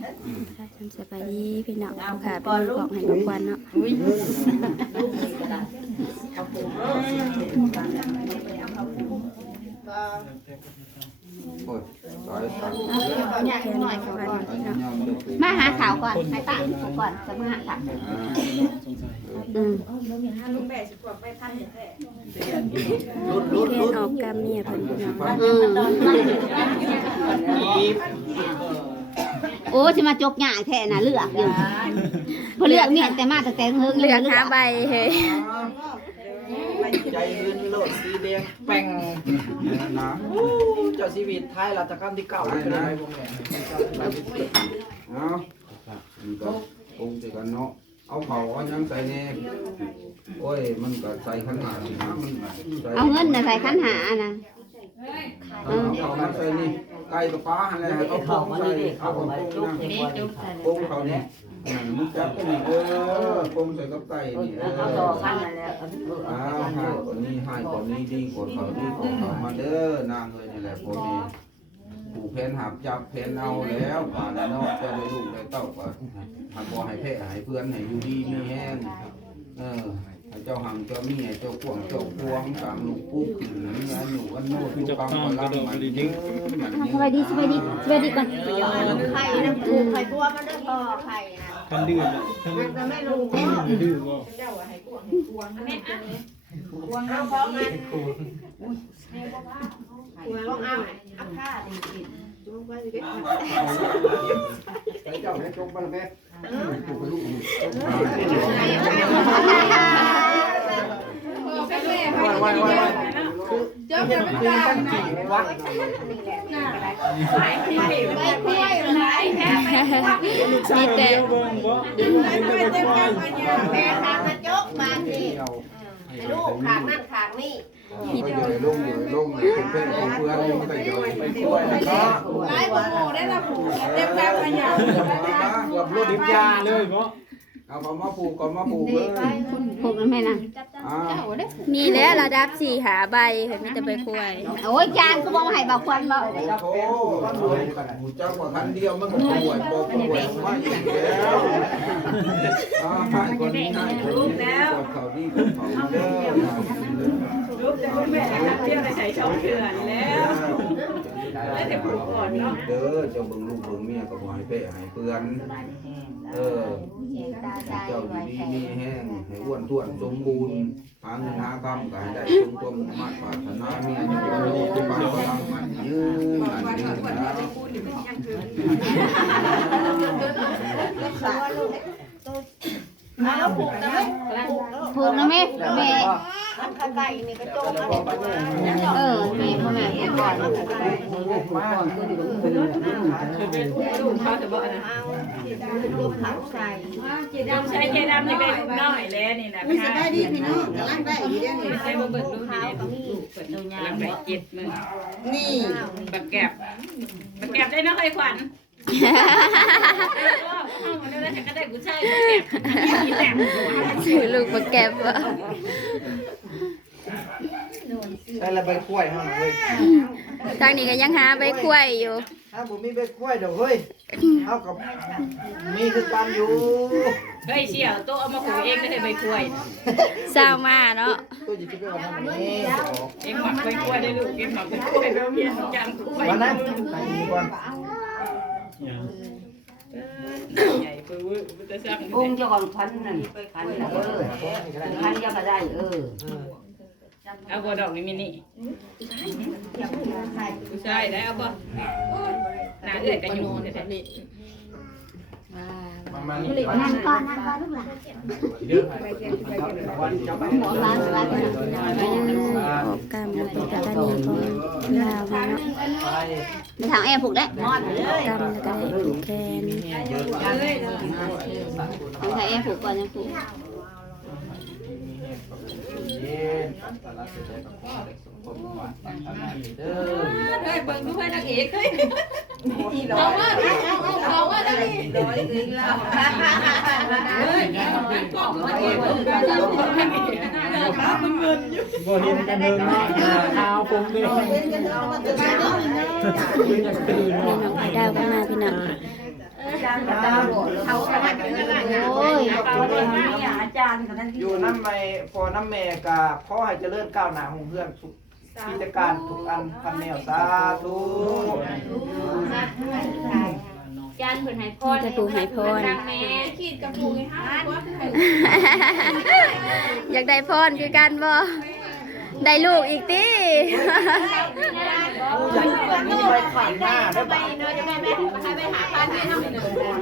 ค่ะทำสบายดีพี่น้องเอาค่ะเป็นมือกล่องให้ทุกวันเนาะโอ้ยสายสายแค่หน่อยค่ะวันอันเนาะนี้มันจะเป็นมาหาข่าวก่อนให้ป้าผูกก่อนจะมาหาข่าวอ่าอืมแค่ออกกรรมเนี่ยเพิ่นพี่น้องอืม โอ้สิมาจกหญ้าแท้น่ะเลือกอยู่พอเลือกเมียแต่มาแต่แต่เฮิงเหลือหาใบเฮ้ยใจยืนโลดสีแดงแป้งนะเจ้าชีวิตไทยรัชกาลที่เก้าเป็นไงพวกเนี่ยเอามันก็คงจะกันเนาะเอาเผาเอายังใส่แน่โอ้ยมันก็ใส่ขนาดนี้นะมันใส่เอาเงินน่ะใส่ขันหาน่ะ เอาเขามาใส่นี่ไก่กับปลาอะไรให้เขาปรุงใส่เอาของปรุงนะปรุงเขาเนี่ยมึงจับไปนี่เออปรุงใส่กับไก่นี่เออเอาให้คนนี้ให้คนนี้ดีคนเขาดีคนเขามาเด้อนางเลยนี่แหละคนนี้ผูกเพนหับจับเพนเอาแล้วผ่านแล้วเนาะจะได้ลูกได้เต้าก็หากบ่ให้แพ้ให้เพื่อนให้อยู่ดีมีแห้งเออ เจ้าหังเจ้ามีให้เจ้าพวงเจ้าพวงตามลูกปุ๊กนี่อันหนูอันโน้ทุกคำพลังมันยืนมันยืสบายดีสบายดีสบายดีก่อนไข่น้ำปูไข่บัวมันได้พอไข่นะกันดื้อน่ะทั้งมันจะไม่รู้ดื้อบ่เจ้าว่าให้กวงให้กวงแม่อะกวงเอาพร้อมกันกวงต้องเอาเอาผ้าดี กินจุ๊บไว้สิ เด็กเจ้าให้จงบ้านแม่ผูกกระลูกว้ายว้ายว้ายเจ้าจะเป็นการจีบวัดมีแต่เบิ่งบ่แม่ทางกระจกมาที่ลูกขางนั่นขางนี่ก็อยู่ในร่มอยู่ในร่มเป็นเพื่อนของเพื่อนไม่ได้ย่อยไปช่วยนะครับไล่บัวได้ละผูเต็มการขยันเกือบรถดิบยาเลยบ่เอา เขามาผูกก่อนมาผูกเลยผูกกันไหมน่ะอ่ามีแล้วระดับสี่หาใบเฮ้ยมีแต่ใบกล้วยโอ้ยจานก็บ่มาให้บ่าวควันบ่โอ้โหหูเจ้าว่าคันเดียวมันก็ป่วยปกป่วยไม่อีกแล้วอ่าให้คนนี้ให้คนนี้แล้วเขาดีเขาเด้อรูปแต่คุณแม่นะครับเที่ยวในใส่ช่องเถื่อนแล้วไม่แต่ผูกก่อนเนาะเด้อเจ้าเบิ่งลูกเบิ่งเมียก็บ่ให้เป้ให้เพื่อน เออเจ้าอยู่ดีมีแห้งให้อ้วนท้วนสมบูรณ์หาเงินหาคำก็ให้ได้สมความมาตรปรารถนาเมียจะเป็นโลกที่บ้านพลังมันยืนมันยืนนะ เอาผูกนะไหมผูกแล้ว ผูกนะแม่แม่ มันข้างใต้นี่กระจกมันเนี่ยเออแม่พ่อแม่ผูกก่อนลูกเขาจะบอกนะลูกเขาใส่เจดำใช้เจดำจะได้น้อยแล้วนี่นะมันสบายดีพี่น้องกำลังได้อีเด้อนี่ใช้มาเบิกลูกนี่เปิดตัวยางแบบเจ็ดมือนี่แบบแกบแบบแกบได้น้อยขวัญแล้วฉันก็ได้กูใช่แบบแกบซื้อลูกมาแก็บวะ ใช่ละใบกล้วยเฮาเลยทางนี้ก็ยังหาใบกล้วยอยู่ ถ้าผมมีใบกล้วยเดี๋ยวเฮ้ยเท่ากับมีคือกันอยู่เฮ้ยเชี่ยวโตเอามาขู่เองได้ใบกล้วย เศร้ามาเนาะตัวจะไปเอาทำนี้เองหมักใบกล้วยได้ลูกเองหมักใบกล้วยแล้วเมียจังกล้วยวันนั้นไปดีกว่าใหญ่ปื้อปื้อจะสร้างองค์เจ้าของพันนั่นพันน่ะเออพันเจ้าก็ได้เออ เอาบัวดอกนี่มินี่ผู้ชายได้เอาบ่หน้าเอื้อยกันอยู่เด็ดมามานั่นก่อนนั่นก่อนลูกหลานเดี๋ยววันจะไปหมอร้านร้านออกกรรมแล้วก็จะได้มีของลาวเนาะไปทางแอร์ผูกได้มอนออกกรรมแล้วก็ได้ผูกแขนทางแอร์ผูกก่อนยังผูก เย็นตลาดเสด็จกับพ่อเด็กสมบูรณ์วันตั้งแต่นี้เด้อเฮ้ยเบิ่งด้วยนางเอกเฮ้ยเอาว่าเอาเอาเอาว่าได้ร้อยถึงแล้วเฮ้ยมันกล่องมันเองมันเงินอยู่บ่เห็นกันเดินเนาะขาวคงเด้อเป็นอย่างตื่นมีน้องไข่ดาวก็มาพี่น้อง โอ้ยอาจารย์กับท่านที่อยู่น้ำไม่พอน้ำแม่กะขอให้เจริญก้าวหน้าของเพื่อนสุขกิจการทุกอันพันแนวสาธุจานเพิ่นให้พพ่อรจะปูให้พรแม่ขีดกับปูไงฮะว่าอยากได้พรคือกันบ่ ได้ลูกอีกติมีใบขาดห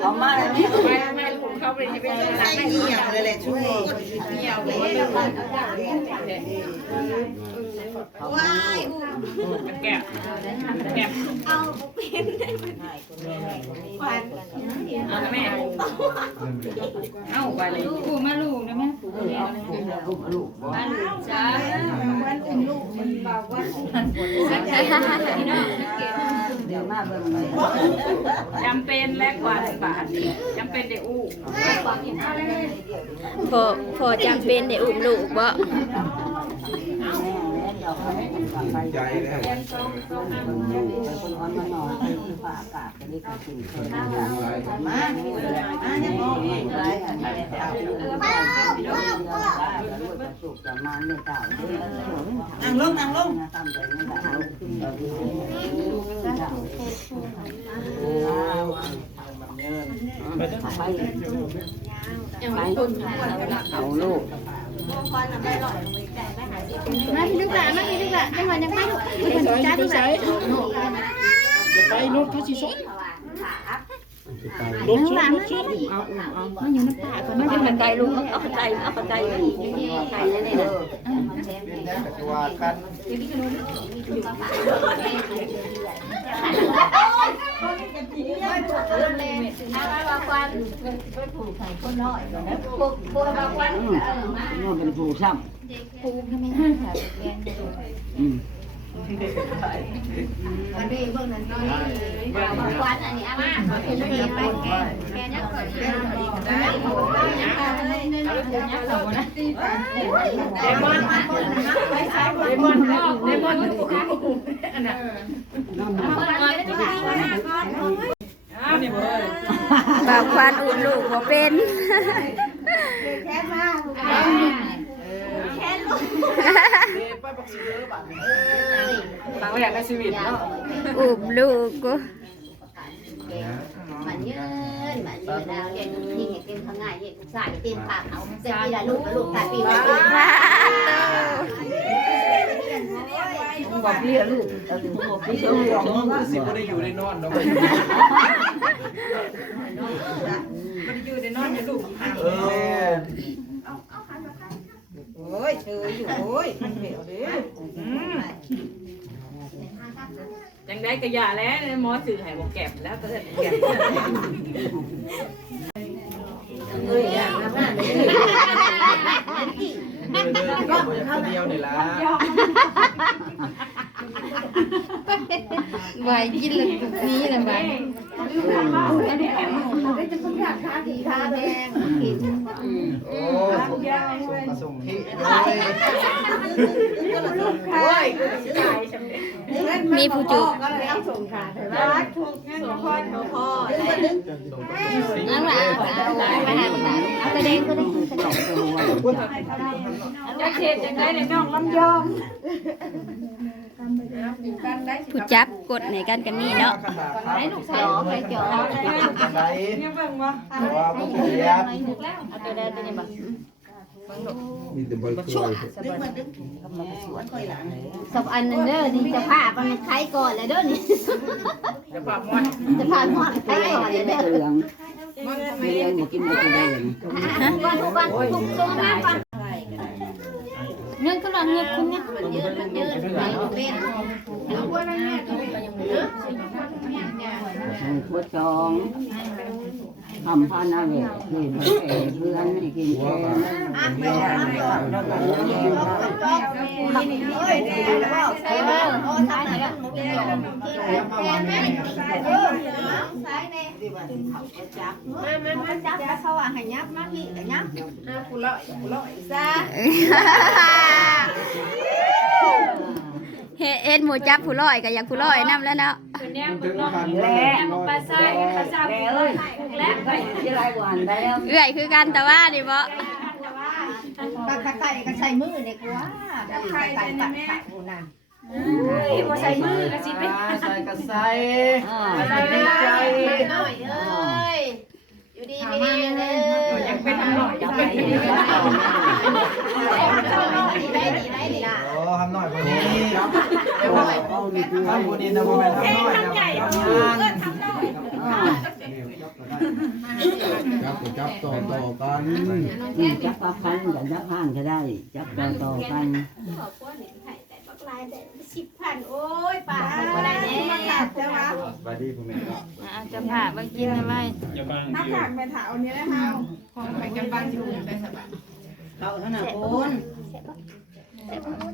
เอามันบ่อยากไว้บ่ได้ใบขาดหน้าเออเอามาให้เขาผูกแขนคนน้อยนะเอาไปน้ำเอามาเลยนี่ใส่เหี่ยวเลยแหละช่วยเหี่ยวเลยว้ายอู้จำเป็นและกว่าบาทจำเป็นเด็กอู้พอพอจำเป็นได้อุ้มลูกบ่ใจแล้วนั่งลงนั่งลง เอาลูกมาพี่ลูกหลานมาพี่ลูกหลานจังหวะยังไม่ลูกเพิ่นจ้าลูกหลานอย่ไปรถเขาสิ ชนรถชนรถชนมาอยู่น้ำตาก่อนมาอยู่มันไกลลูกเอาใจเอาใจไกลเลยเนี่ยเป็นแน่แต่ตัวกันเอาไว้ว่าควันผูกใส่คนน้อยผูกผูกว่าควันเออมานู่นเป็นผูกซ้ผูกทำไมค่ะ มันดีเบิ่งนั้นน้อยว่ควันอันนี้อามาเป็นดีไปแกแกนักก่อนได้เลยเดมอนไปใช้เดมอนเดมอนถูกอันน่ะน้ำมันไม่ได้ก่อนบาวควันอุ้มลูกบ่เป็นไป บักซีเด้อบัดนี้ครั้งแรกในชีวิตเนาะอุ้มลูกกูมันยืนมันยืนดาวเห็นนี่เต็มข้างหน้าเห็นสายเต็มปากเขาเต็มปีละลูกลูกตาปีละลูกว้าโตบอกพี่ลูกเอาถึงบอกพี่ลูกสิบ่ได้อยู่ได้นอนดอกมันอยู่ในนอนในลูกห่างเออ โอ้ยเธออยู่โอ้ยมันเหนียวดิยังได้กระยาแล้วหมอสื่อให้บอกแก็บแล้วก็จะแก็บเอ้ยอย่างนั้นน่ะนี่เด้อเด้อก็บ่อยากคนเดียวนี่ล่ะไว้กินแล้วนี้แหละบัดทาแดง กินโอ้ส่งมาส่งที่โอ้ยมีผู้จุนั่นแหละเอาไปหาเอาไปแดงก็ได้จะเช็ดยังได้ในน้องลำยองผู้จับกดในกันก็มีเนาะให้ลูกสาวไปจ่อไหนเนี่ยเบิ่งว่าว่าบ่เสียเอาตัวแดงตัวนี้บ่ มีแต่บอลช่วยดึงมันดึงสวนค่อยหลังสับอันนึงเด้อนี่จะพามันใช้ก่อนเลยเด้อนี่จะปรับมันจะพาหมดใช้ก่อนเลยเด้อเหลืองไม่เลี้ยงมากินมากินได้เลยก่อนทุกวันทุกตัวนะฟังเงินก็หลังเงินคุณเนี่ยมันยืนมันยืนไปเป็นหัวจองเทำพันอะไรกินเองเพื่อนไม่กินเองอะไปทำก่อนแล้วก็นี่ก็นี่เอ้ยนี่แล้วใช่ป่ะโอ้ ทำไหนกันมุกเดียวแกแม่เออสายในมามามาจับเขาอะให้ยับมาพี่ยับอะกูลอยกูลอยซะเฮ็ดเอ็ดหมูจับผู้ร้อยก็อยากผู้ร้อยนํแล้วเนาะ คนเนี้ยคนน้องแหล่ปลาซ่าปลาซ่าเอ้ยและไปที่ไรวันได้แล้วเอื้อยคือกันแต่ว่านี่บ่ปลาไก่ก็ใส่มือเนี่ยกูว่าไก่ไก่ตัดขากูนั่นเฮ้ยบ่ใส่มือกะสิไปใส่กระใส่ใส่ดีใจหน่อยเอ้ยอยู่ดีไม่ดีเลยอยากไปทำหน่อยอยากไปได้ดีได้ดีล่ะโอ้ทำหน่อยวันนี้ ทำวันนี้นะโมเมนทำหน่อยนะทำงานจับจับต่อต่อกันจับปลาคันกับจับห่านก็ได้ จับต่อต่อกันสิบพันโอ้ยป่าอะไรเนี่ยมาขาดจ้าวะสวัสดีพ่อแม่อาจจะผ่าบ่กินอะไรถ้าขากไปถาเอาเนี้ยได้ห้าวของไปกันบ้านอยู่ได้สบายเขาขนาดโอน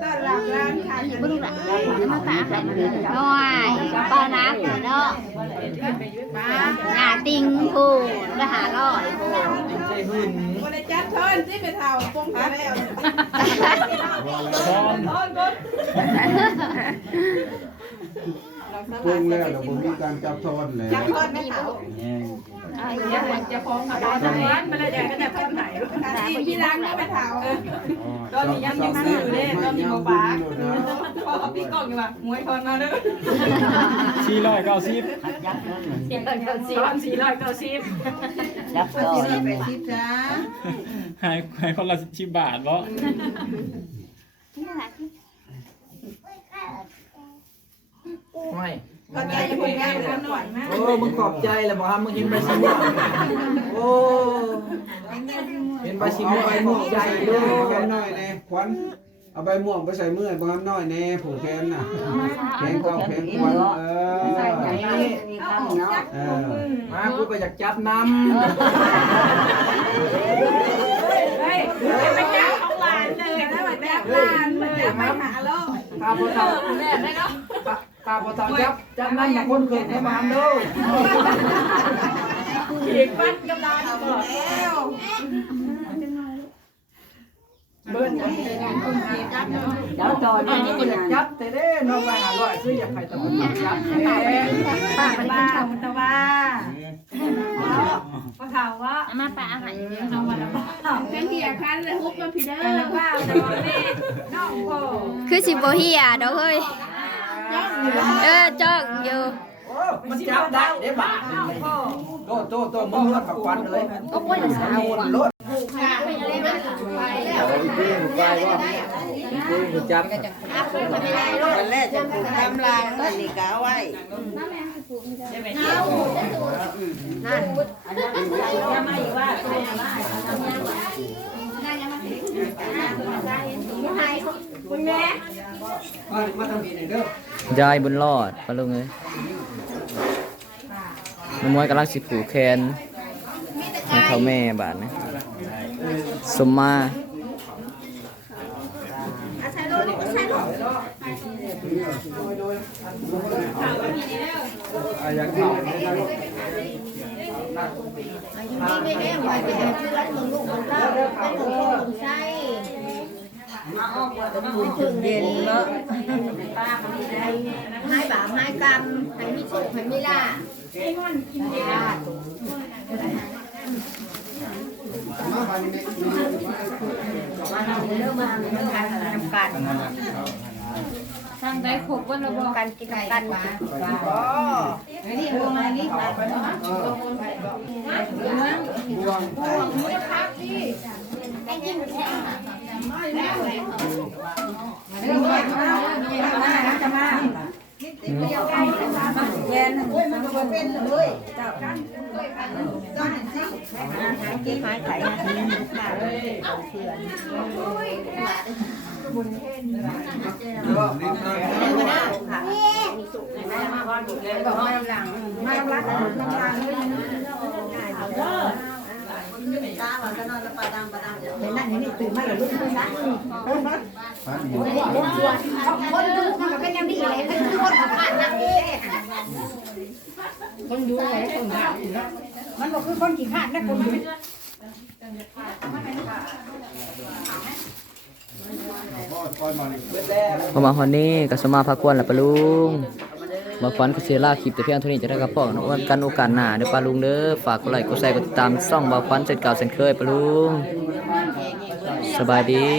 ต้อนรับร้านค่ะอันนี้เลยมาตาอาหารน้อยปลาน้ำเนาะป้าหน้าติงผู้ละหาร้อยผู้ใจหุ่นบริจัดเทินที่ไปเท่าปงกันแล้วทอนก ดปรุงแล้วเราบ่มีการจับทอนแล้วจับทอนไม่เท่าอะอย่าจะฟ้องกับบ้านทำงานมันเลยอยากจะทำไหนที่พี่รักนี่ไปเท่าตอนนี้ยังยังซื้อเลยตอนนี้บ่ปากพอพี่กล้องอยู่ว่ามวยทอนมาเด้อสี่ร้อยเก้าสิบจับนั่นสี่ร้อยเก้าสิบสี่ร้อยเก้าสิบจับต่อไปทิพจ้าหายหายคนละสิบบาทเพราะ ไม่ก็ใจจะพูดง่ายคนหน่อยมากโอ้มึงขอบใจแหละบอกฮะมึงเห็นใบชิมวโอ้เห็นใบชิมวไปหมดใจใส่เลมือยแค่น้อยแน่ควันเอาใบม่วงไปใส่มือบ่น้อยแน่ผูกแขนน่ะแขนเข้าแขนควันเออใส่ใจมีคำเนาะเออมากูก็อยากจับน้เฮ้ยไปจ้าของหวานเลยนะมาจ้าจับลานมาจับไปหาโลกำข้าพเจ้าแม่ได้เนาะข้าพเจ้าจับจับนั่นมาคนเคยให้มาดูขีดฟันกับลานก่อนแล้วเบิ้ลจับต่ออันนี่นี้ก็อยากจับแต่เด้น้องไปหาร้อยคืออยากให้ตะวันจับเด้ป้าเป็นบ้ามันตะว่า ป้าข่าวว่ามาปลาอาหารน้องวันละป้าเป็นเหียคันเลยฮุบมาพี่เด้วันละอป้าแต่ว่าแม่น้องโผคือสิบ่เฮียดอกเฮ้ยย่องอยู่เออจ้องอยู่โอ้มันจับได้เด้บาทน้องโผโตโตโตมึงรวดกับควันเลยก็ป่วยสาวอะรถค่ะไปอะไรมาไปแล้วกูจับไม่ได้ลูกตอ นแรกจะปลูกตำลางตอนนี้กะไว้อย่ามาอีกว่าคุณแม่มาทำอีกเด้อยายบุญรอดปะลุงเอ้ยน้ำมวยกำลังสิผูกแขนให้เขาแม่บาดนะสมมา ใช้ลูกใช้ลูก อยากเข้านี่ไม่ได้หมายถึงคือรักมึงลูกมันเต้าเป็นของพ่อของใช้ถึงเย็นเนาะให้บาปให้กรรมให้มีโชคให้มีลาภทา งได้ครบวันละบ่กันกินกันมาอ๋อนี่พวมานี่กินไม้ไข่มารัดน้ำลายนั่นนี่ตื่นมาแล้วลุกขึ้นนะคนดูมันก็เป็นอย่างนี้แหละเป็นคนผ่านนั่งนี่ คนดูอะไรคนผ่านมันบอกคือคนขี้ขาดนะคนดู พอมาฮอนนี่ก็สมาพักควรละปะลุง มาฟันก็เซล่าคลิปแต่เพียงเท่านี้จะได้กับพ่อกันวันกันโอกาสหน้าเด้อปะลุงเด้อฝากกดไลค์กดแชร์กดติดตามช่องมาฟันเสร็จเก่าเช่นเคยปะลุงสบายดี